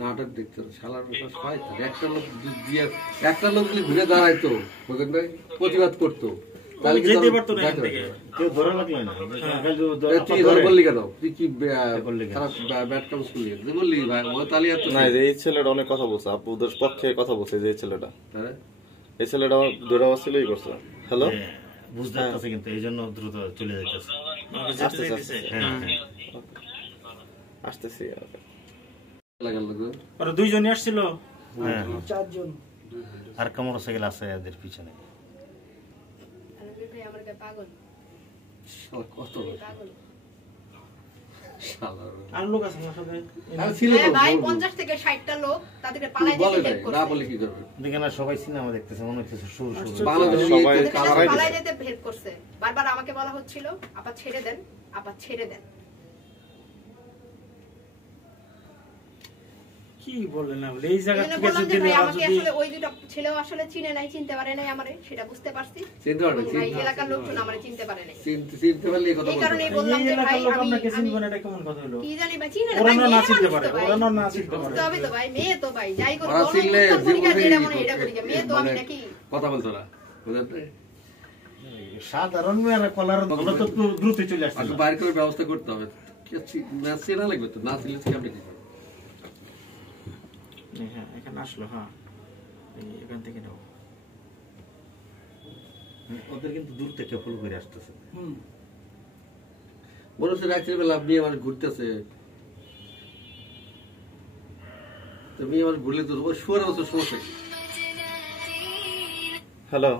নাটক দেখতে শালার একটা লোক যদি ঘুরে দাঁড়াইতো বুঝলেন ভাই, প্রতিবাদ করতো, তাহলে যেতে পারতো না, কেউ ধরা লাগলো না। তুই ধর বললি কেন, তুই কি খারাপ ব্যাড কাজ করলি বললি ভাই? ও তাহলে না, এই ছেলেটা অনেক কথা বলছে, আপুদের পক্ষে কথা বলছে। যে ছেলেটা, এই ছেলেটা আমার দূরে অবস্থায় করছে। হ্যালো, বুঝতে পারছে, কিন্তু এই জন্য দ্রুত চলে যাইতেছে। আসতেছি। দুইজনই আসছিল, চারজন, আর একটা মোটরসাইকেল আছে এদের পিছনে। আর লোক আছে ভাই 50 থেকে 60টা লোক, তাদেরকে পালাই যেতে হেল্প করছে। না বলে কি করবে? দেখেন না, সবাই সিনেমা দেখতেছে, মনে হচ্ছে শুরু সবাই পালাই যেতে হেল্প করছে। বারবার আমাকে বলা হচ্ছিল আপা ছেড়ে দেন, আপা ছেড়ে দেন। কি বলেন না, এই জায়গা থেকে যদি আমাকে আসলে ওই দুটো ছেলেও আসলে চিনে নাই, চিনতে পারে নাই আমারে, সেটা বুঝতে পারছি। চিনতে পারে নাই, এই এলাকার লোকজন আমারে চিনতে পারে নাই। চিনতে পারলে এই কথা বলতে। এই কারণেই বললাম যে ভাই আপনাকে চিনব না, এটা কেমন কথা হলো? কি জানি ভাই, চিনে না ভাই, না চিনতে পারে, ওরা না চিনতে পারে। তবে তো ভাই মেয়ে তো ভাই যাই করে ওরা চিনলে জীবনে এটা মনে এটা করি যে মেয়ে তো আমি নাকি কথা বলতো না, বুঝতে? সাধারণ মেয়েরা কলার আমরা তো দ্রুত চলে আসছে, আগে বাইরে করে ব্যবস্থা করতে হবে। কি না চেনা লাগবে তো, না চিনলে কি আপনি কি করবেন? হ্যাঁ, এখানে আসলো। হ্যাঁ, এখান থেকে নাও। ওদের কিন্তু দূর থেকে ফুল করে আসতেছে। মনে হচ্ছে রাত্রি বেলা মেয়ে আমার ঘুরতেছে, তো মেয়ে আমার ঘুরলে তো ওই শুয়ার মতো সমস্যা। হ্যালো,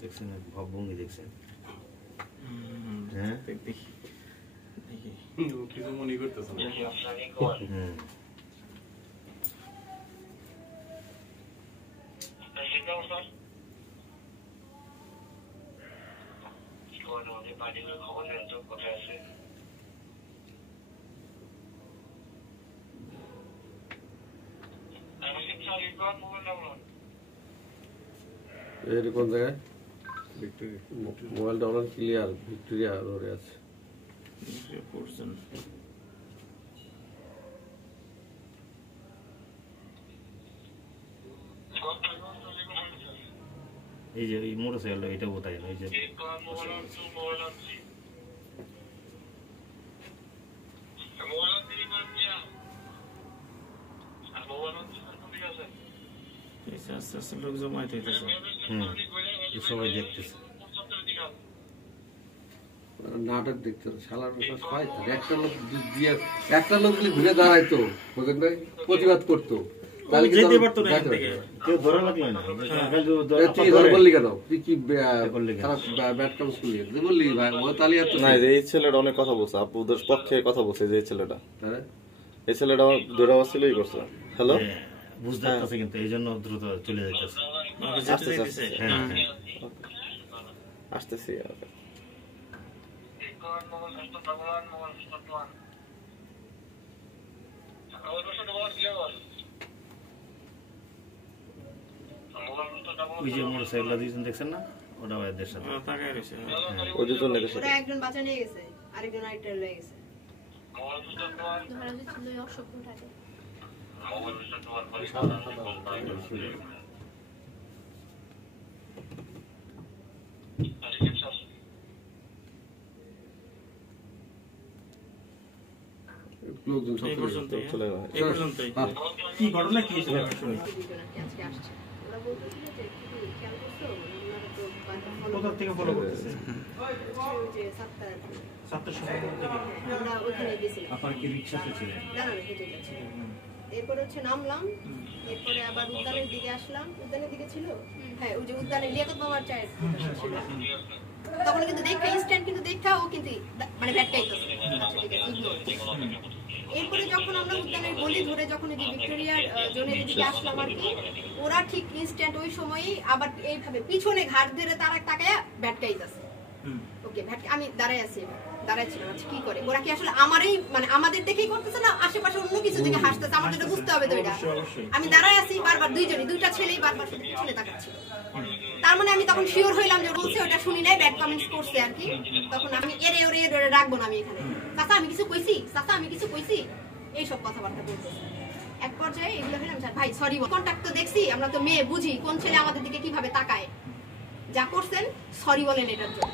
দেখছেন ভাবভঙ্গি, দেখছেন? হ্যাঁ, দেখি কিছু মনে করতেছে না। কোন জায়গায় মোবাইল ডাউনলোড ক্লিয়ার ভিক্টোরিয়া রোডে আছে। এই যে এই মোটরসাইকেল, এটা বোঝাই না, এই যে আস্তে আস্তে লোক জমায়েত হইতেছে। সবাই দেখতেছে নাটক দেখতে শালার একটা লোক যদি ঘুরে দাঁড়াইতো বুঝলেন ভাই, প্রতিবাদ করতো, তাহলে যেতে পারতো না, কেউ ধরা লাগলো না। তুই ধর বললি কেন, তুই কি খারাপ ব্যাড কাজ করলি বললি ভাই? ও তাহলে না, এই ছেলেটা অনেক কথা বলছে, আপুদের পক্ষে কথা বলছে। যে ছেলেটা, এই ছেলেটা আমার দূরে অবস্থায় করছে। হ্যালো, বুঝতে পারছে, কিন্তু এই জন্য দ্রুত চলে যাইতেছে। আসতেছি। ওই যে মোটরসাইকেল দুইজন দেখছেন না, ওটা ওদের সাথে তাকায় রয়েছে। ওই দুজন এদের সাথে একজন বাঁচা নিয়ে গেছে, আরেকজন আইটার লয়ে গেছে। লোকজন সব চলে গেল। কি ঘটনা কি ছিল? কোথা থেকে ফলো করতেছে? আপনার কি রিক্সাতে ছিলেন? এরপরে হচ্ছে নামলাম, এরপরে আবার উদ্যানের দিকে আসলাম। উদ্যানের দিকে ছিল, হ্যাঁ ওই যে উদ্যানের লিয়াকত মামার চায়ের ছিল। তখন কিন্তু দেখা ইনস্ট্যান্ট, কিন্তু দেখা ও কিন্তু মানে ভ্যাটকাইতেছে। এরপরে যখন আমরা উদ্যানের গলি ধরে যখন এই ভিক্টোরিয়ার জোনের দিকে আসলাম আর কি, ওরা ঠিক ইনস্ট্যান্ট ওই সময়ই আবার এইভাবে পিছনে ঘাট ধরে তারা তাকায়া ভ্যাটকাইতেছে। ওকে, আমি দাঁড়ায় আছি, দাঁড়াইছিলাম। আচ্ছা কি করে ওরা, কি আসলে আমারই মানে আমাদের দেখেই করতেছে না আশেপাশে অন্য কিছু দিকে হাসতেছে? আমাদের এটা বুঝতে হবে তো। এটা আমি দাঁড়ায় আছি, বারবার দুইটা ছেলেই বারবার পিছনে তাকাচ্ছিল। তার মানে আমি তখন শিওর হইলাম যে বলছে ওটা শুনি নাই, ব্যাড কমেন্টস করছে আর কি। তখন আমি এরে রাখবো না আমি এখানে, চাচা আমি কিছু কইছি, চাচা আমি কিছু কইছি, এইসব কথাবার্তা বলতেছে। এক পর্যায়ে এগুলো হইলাম ভাই সরি, কন্টাক্ট তো দেখছি, আমরা তো মেয়ে বুঝি কোন ছেলে আমাদের দিকে কিভাবে তাকায়, যা করছেন সরি বলেন এটার জন্য।